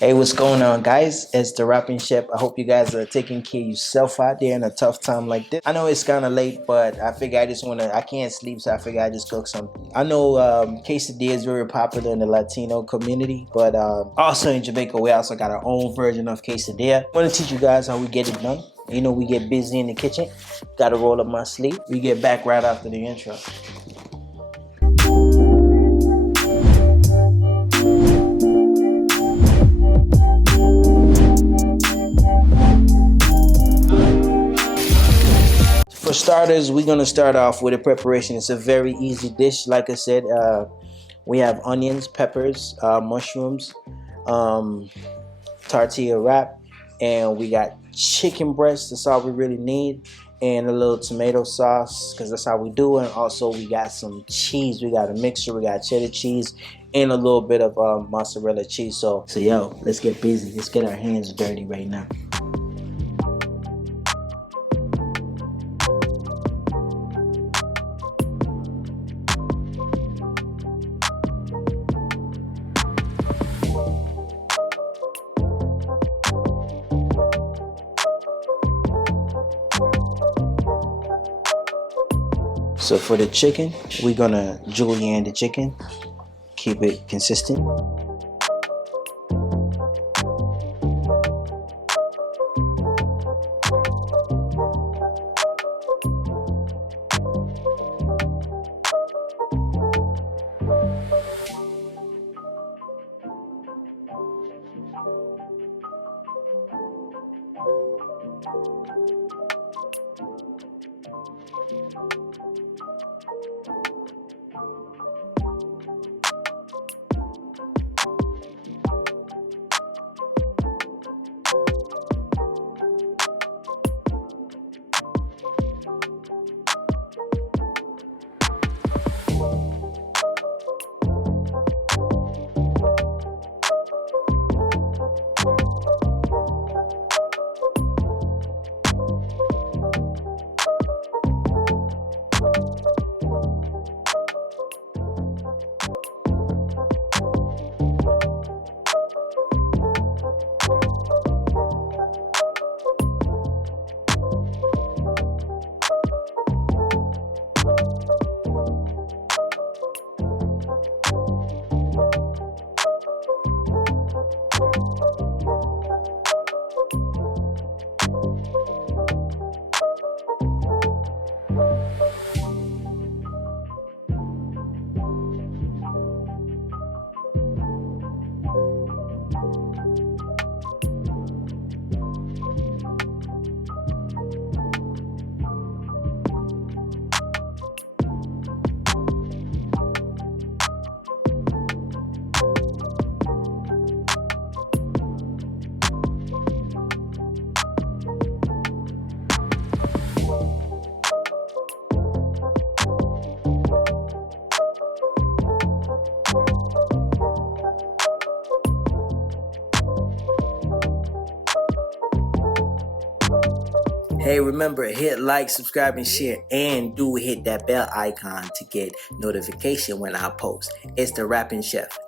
Hey, what's going on, guys? It's the Rapping Chef. I hope you guys are taking care of yourself out there in a tough time like this. I know it's kind of late, but I figure I can't sleep, so I figure I just cook something. I know quesadilla is very popular in the Latino community, but also in Jamaica, we also got our own version of quesadilla. I want to teach you guys how we get it done. You know, we get busy in the kitchen. Got to roll up my sleeve. We get back right after the intro. For starters, we're gonna start off with a preparation. It's a very easy dish. Like I said, we have onions, peppers, mushrooms, tortilla wrap, and we got chicken breast. That's all we really need, and a little tomato sauce, because that's how we do it. And also, we got some cheese. We got a mixture. We got cheddar cheese and a little bit of mozzarella cheese. So yo, let's get busy. Let's get our hands dirty right now. So for the chicken, we're gonna julienne the chicken, keep it consistent. Hey, remember, hit like, subscribe, and share, and do hit that bell icon to get notification when I post. It's the Rapping Chef.